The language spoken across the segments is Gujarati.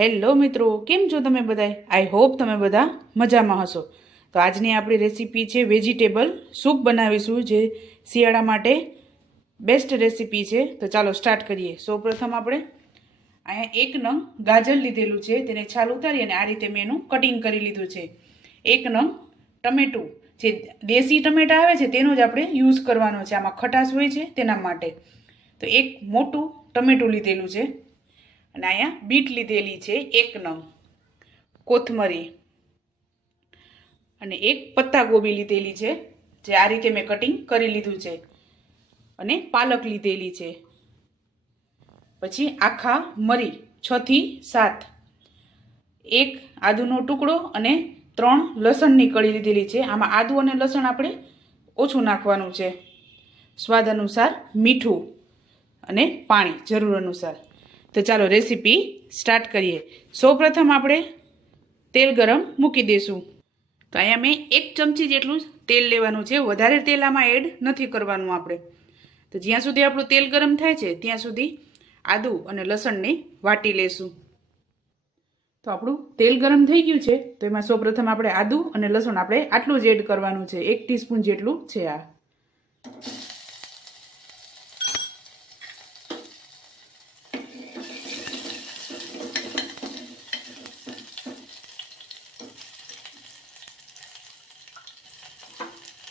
હેલો મિત્રો, કેમ છો તમે બધા આઈ હોપ તમે બધા મજામાં હશો. તો આજની આપણી રેસીપી છે વેજીટેબલ સૂપ બનાવીશું જે શિયાળા માટે બેસ્ટ રેસીપી છે. તો ચાલો સ્ટાર્ટ કરીએ. સૌપ્રથમ આપણે અહીંયા એક નંગ ગાજર લીધેલું છે. તેને છાલ ઉતારી અને આ રીતે મેં એનું કટિંગ કરી લીધું છે. એક નંગ ટમેટું. જે દેશી ટમેટા આવે છે તેનો જ આપણે યુઝ કરવાનો છે. આમાં ખટાશ હોય છે તેના માટે. તો એક મોટું ટમેટું લીધેલું છે. અને અહીંયા બીટ લીધેલી છે એક નંગ. કોથમરી. અને એક પત્તા ગોબી લીધેલી છે, જે આ રીતે મેં કટિંગ કરી લીધું છે. અને પાલક લીધેલી છે. પછી આખા મરી, છ થી સાત. એક આદુનો ટુકડો અને ત્રણ લસણની કળી લીધેલી છે. આમાં આદુ અને લસણ આપણે ઓછું નાખવાનું છે. સ્વાદ અનુસાર મીઠું અને પાણી જરૂર અનુસાર. તો ચાલો રેસીપી સ્ટાર્ટ કરીએ. સૌપ્રથમ આપણે તેલ ગરમ મૂકી દઈશું. તો અહીંયા મેં એક ચમચી જેટલું તેલ લેવાનું છે. વધારે તેલ આમાં એડ નથી કરવાનું આપણે. તો જ્યાં સુધી આપણું તેલ ગરમ થાય છે, ત્યાં સુધી આદું અને લસણને વાટી લેશું. તો આપણું તેલ ગરમ થઈ ગયું છે. તો એમાં સૌપ્રથમ આપણે આદું અને લસણ આપણે આટલું જ એડ કરવાનું છે. એક ટીસ્પૂન જેટલું છે આ.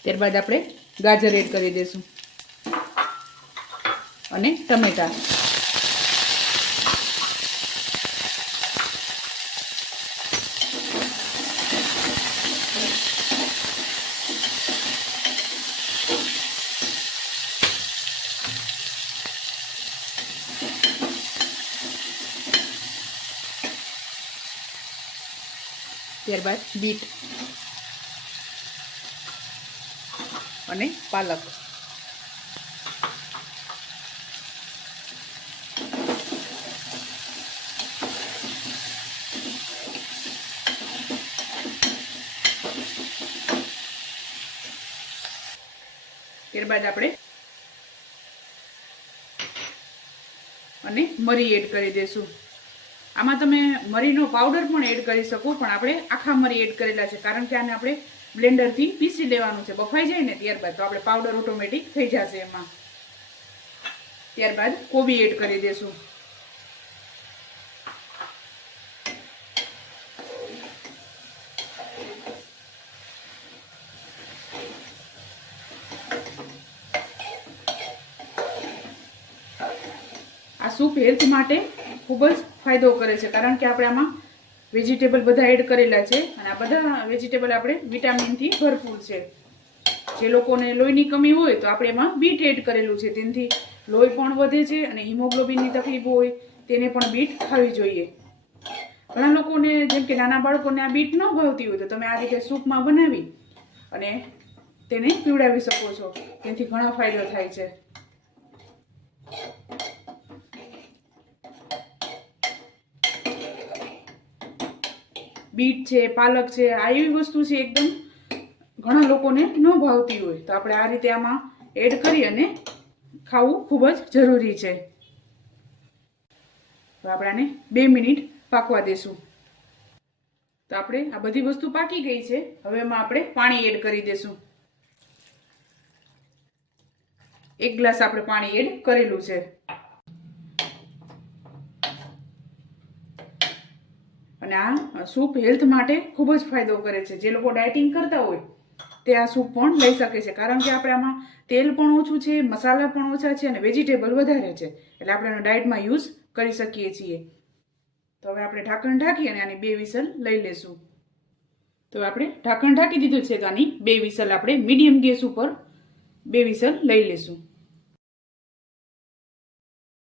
ત્યારબાદ આપણે ગાજર એડ કરી દઈશું. અને ટમેટા. ત્યારબાદ બીટ. અને પાલક. ત્યારબાદ આપણે અને મરી એડ કરી દઈશું આમાં તમે મરીનો પાવડર પણ એડ કરી શકો, પણ આપણે આખા મરી એડ કરેલા છે, કારણ કે આને આપણે બ્લેન્ડરથી પીસી લેવાનું છે. બફાઈ જાય ને ત્યારબાદ તો આપણે પાવડર ઓટોમેટિક થઈ જશે એમાં. ત્યારબાદ કોબી એડ કરી દેશું. આ સૂપ હેલ્થ માટે ખૂબ જ ફાયદો કરે છે. કારણ કે આપણે આમાં વેજીટેબલ બધા એડ કરેલા છે અને આ બધા વેજીટેબલ આપણે વિટામિનથી ભરપૂર છે. જે લોકોને લોહીની કમી હોય તો આપણે એમાં બીટ એડ કરેલું છે. તેનાથી લોહી પણ વધે છે અને હિમોગ્લોબિનની તકલીફ હોય તેને પણ બીટ ખાવી જોઈએ. ઘણા લોકોને જેમ કે નાના બાળકોને આ બીટ ન ભાવતી હોય તો તમે આ રીતે સૂપમાં બનાવી અને તેને પીવડાવી શકો છો. તેનાથી ઘણા ફાયદો થાય છે. બીટ છે, પાલક છે, આ એવી વસ્તુ છે એકદમ ઘણા લોકોને ન ભાવતી હોય. તો આપણે આ રીતે આમાં એડ કરી અને ખાવું ખૂબ જ જરૂરી છે. તો આપણે આને બે મિનિટ પાકવા દેશું. તો આપણે આ બધી વસ્તુ પાકી ગઈ છે. હવે એમાં આપણે પાણી એડ કરી દેશું. એક ગ્લાસ આપણે પાણી એડ કરેલું છે. અને આ સૂપ હેલ્થ માટે ખૂબ જ ફાયદો કરે છે. જે લોકો ડાયટિંગ કરતા હોય, તે આ સૂપ પણ લઈ શકે છે. કારણ કે આપણે આમાં તેલ પણ ઓછું છે, મસાલા પણ ઓછા છે અને વેજીટેબલ વધારે છે. એટલે આપણે એનો ડાયટમાં યુઝ કરી શકીએ છીએ. તો હવે આપણે ઢાંકણ ઢાંકી અને આની બે વિસલ લઈ લેશું. તો આપણે ઢાંકણ ઢાંકી દીધું છે, તો આની બે વિસલ આપણે મીડિયમ ગેસ ઉપર બે વિસલ લઈ લેશું.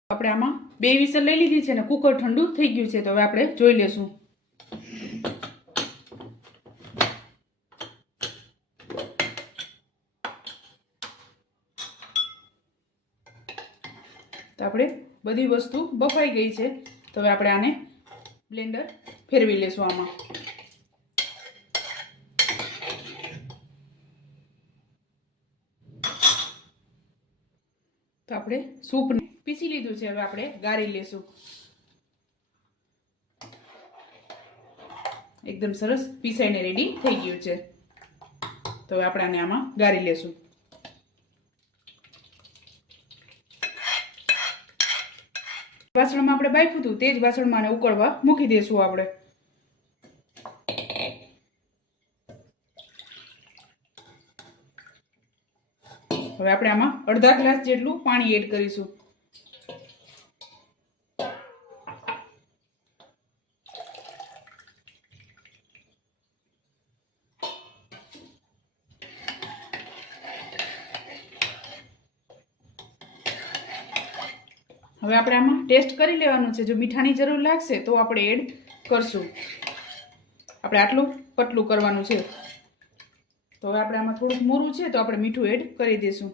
આપણે આમાં બે વિસલ લઈ લીધી છે અને કુકર ઠંડુ થઈ ગયું છે, તો હવે આપણે જોઈ લેશું. તો આપણે બધી વસ્તુ બફાઈ ગઈ છે. તો હવે આપણે આને બ્લેન્ડર ફેરવી લેશું આમાં. તો આપણે સૂપને પીસી લીધું છે, હવે આપણે ગાળી લેશું. એકદમ સરસ પીસાઈને રેડી થઈ ગયું છે. તો હવે આપણે આને આમાં ગાળી લેશું. વાસણમાં આપણે બાફ્યું હતું, તે જ વાસણમાં આને ઉકળવા મૂકી દઈશું આપણે. હવે આપણે આમાં અડધા ગ્લાસ જેટલું પાણી એડ કરીશું. હવે આપણે આમાં ટેસ્ટ કરી લેવાનું છે. જો મીઠાની જરૂર લાગશે તો આપણે એડ કરશું. આપણે આટલું પતલું કરવાનું છે. તો હવે આપણે આમાં થોડુંક મોરું છે તો આપણે મીઠું એડ કરી દઈશું.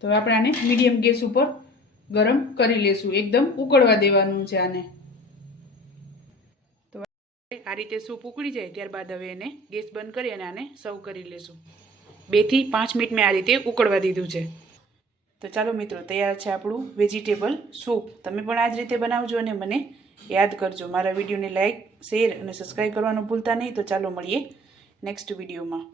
તો હવે આપણે આને મીડિયમ ગેસ ઉપર ગરમ કરી લેશું. એકદમ ઉકળવા દેવાનું છે આને. આ રીતે સૂપ ઉકળી જાય ત્યારબાદ હવે એને ગેસ બંધ કરી અને આને સર્વ કરી લેશું. બેથી પાંચ મિનિટ મેં આ રીતે ઉકળવા દીધું છે. તો ચાલો મિત્રો, તૈયાર છે આપણું વેજીટેબલ સૂપ. તમે પણ આ જ રીતે બનાવજો અને મને યાદ કરજો. મારા વિડીયોને લાઇક શેર અને સબસ્ક્રાઈબ કરવાનું ભૂલતા નહીં. તો ચાલો મળીએ નેક્સ્ટ વિડીયોમાં.